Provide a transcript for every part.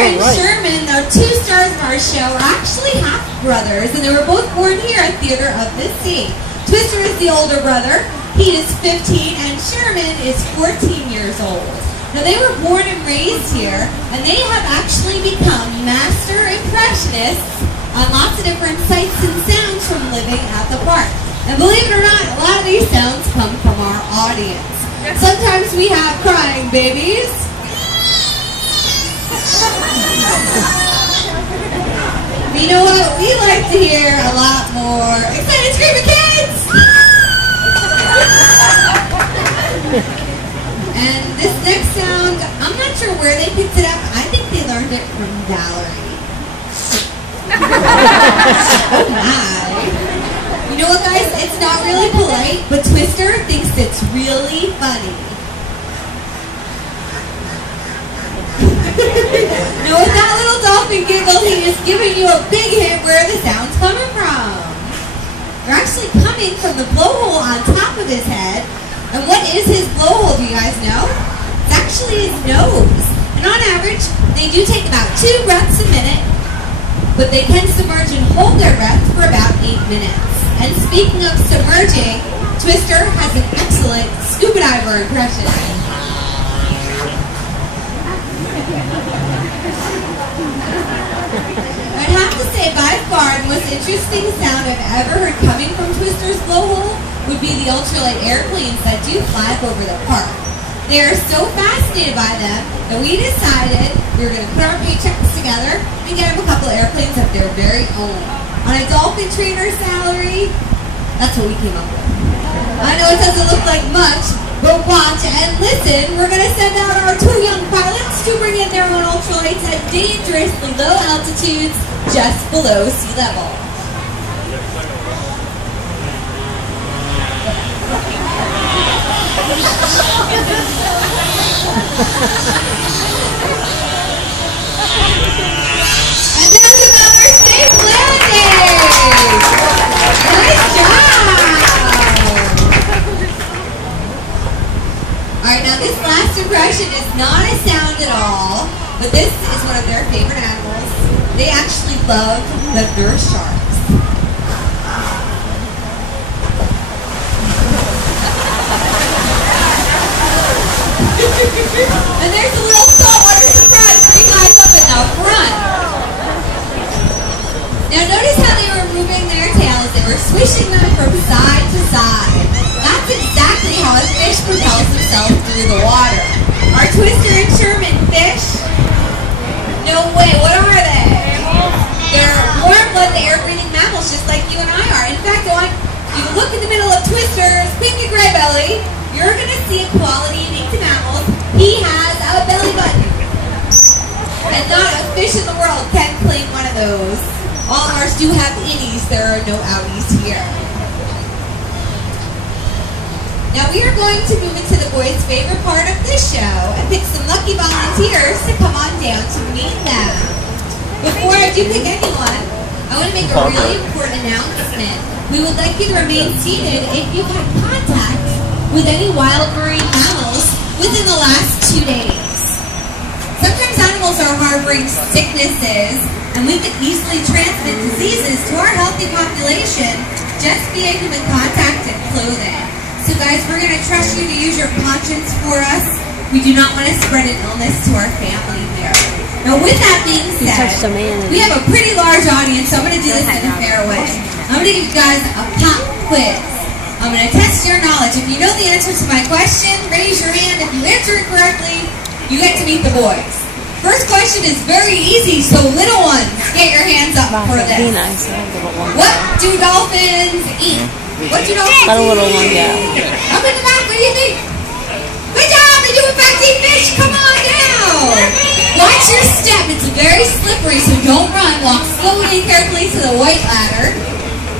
and Sherman, our two stars of our show, are actually half brothers, and they were both born here at Theater of the Sea. Twister is the older brother. He is 15, and Sherman is 14 years old. Now, they were born and raised here, and they have actually become master impressionists on lots of different sights and sounds from living at the park. And believe it or not, a lot of these sounds come from our audience. Sometimes we have crying babies. You know what? We like to hear a lot more excited screaming kids! And this next sound, I'm not sure where they picked it up. I think they learned it from Valerie. Oh my. You know what, guys? It's not really polite, but Twister thinks it's really funny. Now, with that little dolphin giggle, he is giving you a big hint where the sound's coming from. They're actually coming from the blowhole on top of his head. And what is his blowhole, do you guys know? It's actually his nose. And on average, they do take about 2 breaths a minute, but they can submerge and hold their breath for about 8 minutes. And speaking of submerging, Twister has an excellent scuba diver impression. I'd have to say, by far, the most interesting sound I've ever heard coming from Twister's blowhole would be the ultralight airplanes that do fly over the park. They are so fascinated by them that we decided we were going to put our paychecks together and get them a couple airplanes of their very own. On a dolphin trainer salary, that's what we came up with. I know it doesn't look like much, but watch and listen. We're going to send out our 2 young pilots to bring in their own ultralights at dangerously low altitudes just below sea level. And there's another safe landing! Nice job! Alright, now this last impression is not a sound at all, but this is one of their favorite animals. They actually love the nurse sharks. And there's a little saltwater surprise for you guys up in the front. Now notice how they were moving their tails. They were swishing them from side to side. That's exactly how a fish propels himself through the water. Are Twister and Sherman fish? No way. What are they? They're warm-blooded, air-breathing mammals just like you and I are. In fact, if you look in the middle of Twister's pinky gray belly, you're going to see a quality unique to mammals. He has a belly button. And not a fish in the world can claim one of those. All of ours do have innies. There are no outies here. Now we are going to move into the boys' favorite part of this show and pick some lucky volunteers to come on down to meet them. Before I do pick anyone, I want to make a really important announcement. We would like you to remain seated if you've had contact with any wild marine mammals within the last 2 days. Sometimes animals are harboring sicknesses, and we can easily transmit diseases to our healthy population just via human contact and clothing. So guys, we're going to trust you to use your conscience for us. We do not want to spread an illness to our family here. Now with that being said, we have a pretty large audience, so I'm going to do this in a fair way. I'm going to give you guys a pop quiz. I'm going to test your knowledge. If you know the answer to my question, raise your hand. If you answer it correctly, you get to meet the boys. First question is very easy, so little ones, get your hands up for this. What do dolphins eat? What do dolphins eat? Let a little one go. Up in the back, what do you think? Good job, they do in fact eat fish. Come on down. Watch your step. It's very slippery, so don't run. Walk slowly and carefully to the white ladder.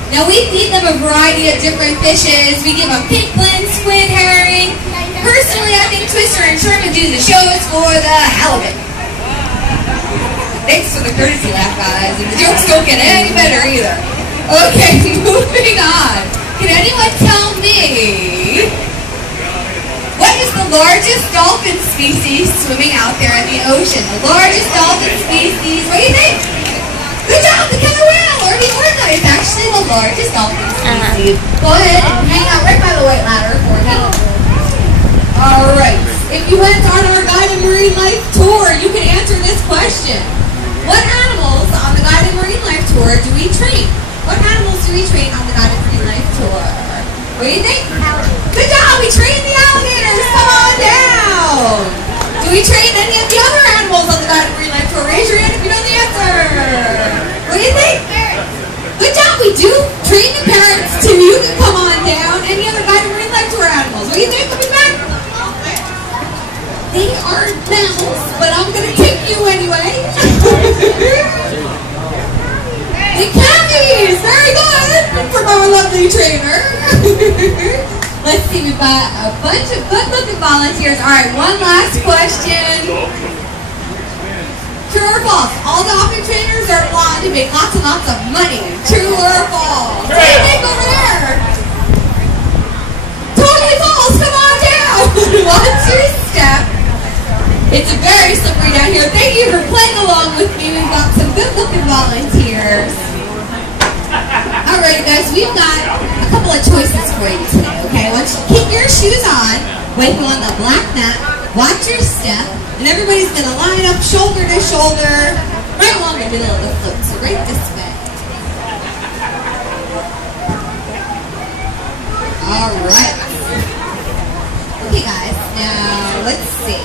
Now we feed them a variety of different fishes. We give them piglet, squid, herring. Personally, I think Twister and Sherman do the shows for the hell of it. Thanks for the courtesy laugh, guys. And the jokes don't get any better either. Okay, moving on. Can anyone tell me what is the largest dolphin species swimming out there in the ocean. The largest dolphin species. What do you think? Good job, the killer whale, or the orca is actually the largest dolphin species. Go ahead and hang out right by the white ladder for me. Alright, if you went on our guided marine life tour, you can answer this question. What animals on the guided marine life tour do we train? What animals do we train on the guided marine life tour? What do you think? Good job, we train the alligators, come on down. Do we train any of the other animals on the guided marine life tour? Raise your hand if you know the answer. What do you think? Good job, we do train the parrots too. You can come on down. Any other guided marine life tour animals? What do you think? Coming back? They are mammals, but I'm going to take you anyway. The cabbies! Very good! From our lovely trainer. Let's see, we've got a bunch of good-looking volunteers. Alright, one last question. True or false? All dolphin trainers are blonde and make lots and lots of money. True or false? What do you think over there? Totally false! Come on down! Watch your step. It's very slippery down here. Thank you for playing along with me. We've got some good-looking volunteers. Alright guys, we've got a couple of choices for you today, okay? I want you to keep your shoes on, wait on the black mat, watch your step, and everybody's going to line up shoulder to shoulder, right along the middle of the float, so right this way. Alright. Okay guys, now let's see.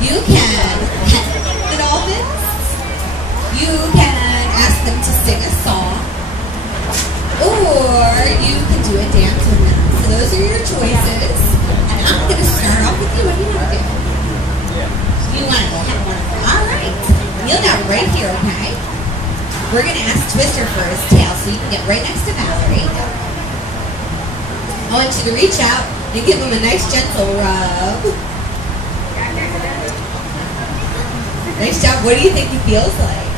You can pet the dolphins, you can ask them to sing a song, or you can do a dance with them. So those are your choices. And I'm going to start off with you. What do you want to do? You want to go ahead and want to go? Alright. Kneel down right here, okay? We're going to ask Twister for his tail so you can get right next to Valerie. I want you to reach out and give him a nice gentle rub. Nice job. What do you think he feels like?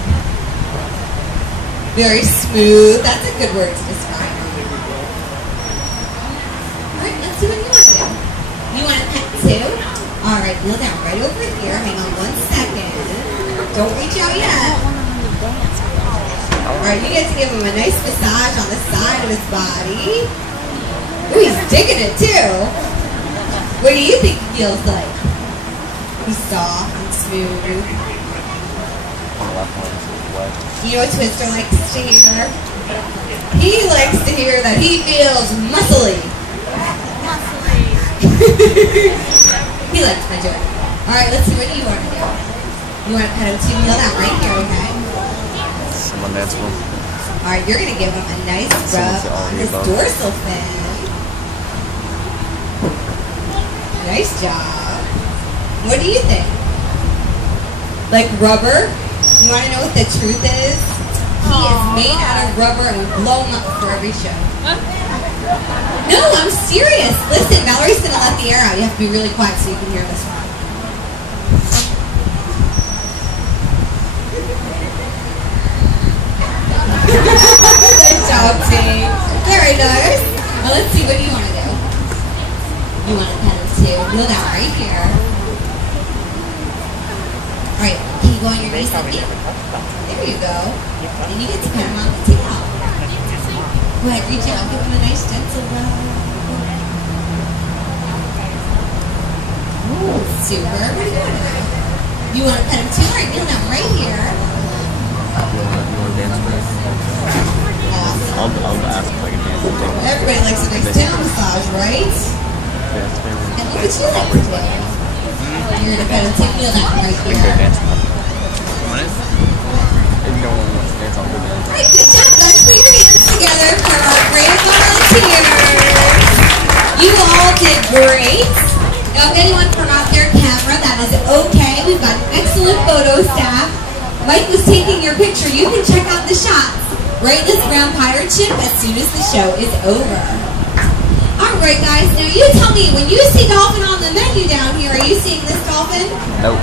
Very smooth. That's a good word to describe. Alright, let's see what you want to do. You want to pet too? Alright, kneel down right over here. Hang on 1 second. Don't reach out yet. Alright, you get to give him a nice massage on the side of his body. Ooh, he's digging it too. What do you think he feels like? He's soft and smooth. You know what Twister likes to hear? He likes to hear that he feels muscly. He likes to do it. Alright, let's see, what do you want to do? You want to pet him too? Kneel down right here, okay? Someone dance with him. Alright, you're going to give him a nice rub on his dorsal fin. Nice job. What do you think? Like rubber? You want to know what the truth is? He is made out of rubber and we blow him up for every show. No, I'm serious. Listen, Valerie's going to let the air out. You have to be really quiet so you can hear this one. Nice job, team. Very nice. Well, let's see. What do you want to do? You want to pet him too. Kneel down right here. Alright, can you go on your knees with me? There you go. And you get to pet him on the tail. Go ahead, reach out, give him a nice gentle rub. Ooh, super. What do you want to do? You want to pet him too? Alright, kneel down right here. You want to dance with him? Awesome. I'll ask if I can dance with him. Everybody likes a nice tail massage, right? And what would you like to do? You're going to pet him too? Kneel down right here. Alright, good job guys. Put your hands together for our brave volunteers. You all did great. Now if anyone forgot their camera, that is okay. We've got an excellent photo staff. Mike was taking your picture. You can check out the shots right in this brown pirate ship as soon as the show is over. Alright guys, now you tell me, when you see dolphin on the menu down here, are you seeing this dolphin? Nope.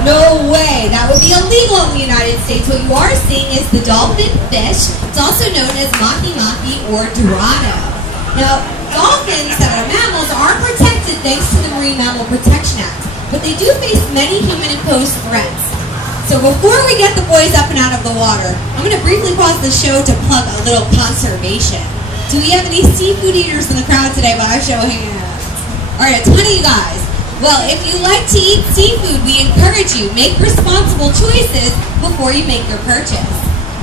No way. That would be illegal in the United States. What you are seeing is the dolphin fish. It's also known as maki-maki or dorado. Now, dolphins that are mammals are protected thanks to the Marine Mammal Protection Act, but they do face many human-imposed threats. So before we get the boys up and out of the water, I'm going to briefly pause the show to plug a little conservation. Do we have any seafood eaters in the crowd today by a show of hands? Alright, a ton of you guys. Well, if you like to eat seafood, we encourage you, make responsible choices before you make your purchase.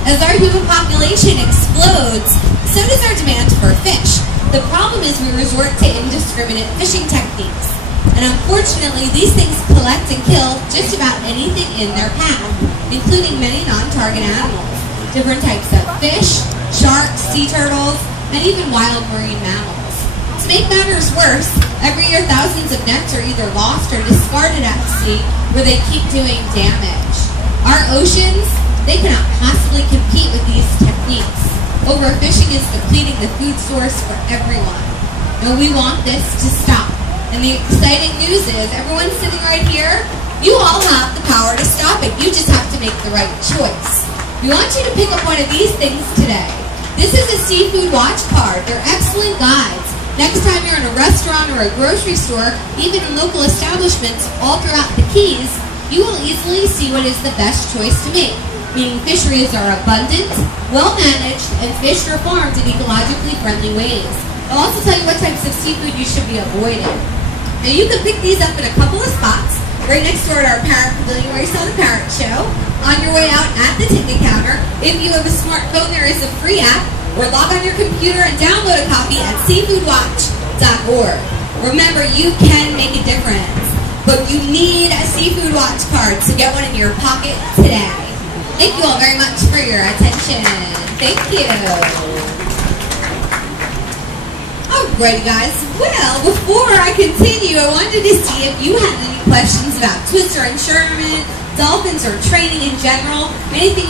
As our human population explodes, so does our demand for fish. The problem is we resort to indiscriminate fishing techniques. And unfortunately, these things collect and kill just about anything in their path, including many non-target animals, different types of fish, sharks, sea turtles, and even wild marine mammals. To make matters worse, every year thousands of nets are either lost or discarded at sea where they keep doing damage. Our oceans, they cannot possibly compete with these techniques. Overfishing is depleting the food source for everyone. And we want this to stop. And the exciting news is, everyone sitting right here, you all have the power to stop it. You just have to make the right choice. We want you to pick up one of these things today. This is a seafood watch card. They're excellent guides. Next time you're in a restaurant or a grocery store, even in local establishments all throughout the Keys, you will easily see what is the best choice to make, meaning fisheries are abundant, well-managed, and fish are farmed in ecologically friendly ways. I'll also tell you what types of seafood you should be avoiding. Now you can pick these up in a couple of spots, right next door to our parrot pavilion where you saw the parrot show, on your way out at the ticket counter. If you have a smartphone, there is a free app, or log on your computer and download a copy at seafoodwatch.org. Remember, you can make a difference, but you need a Seafood Watch card, so get one in your pocket today. Thank you all very much for your attention. Thank you. Alrighty guys, well, before I continue, I wanted to see if you had any questions about Twister and Sherman, dolphins, or training in general, anything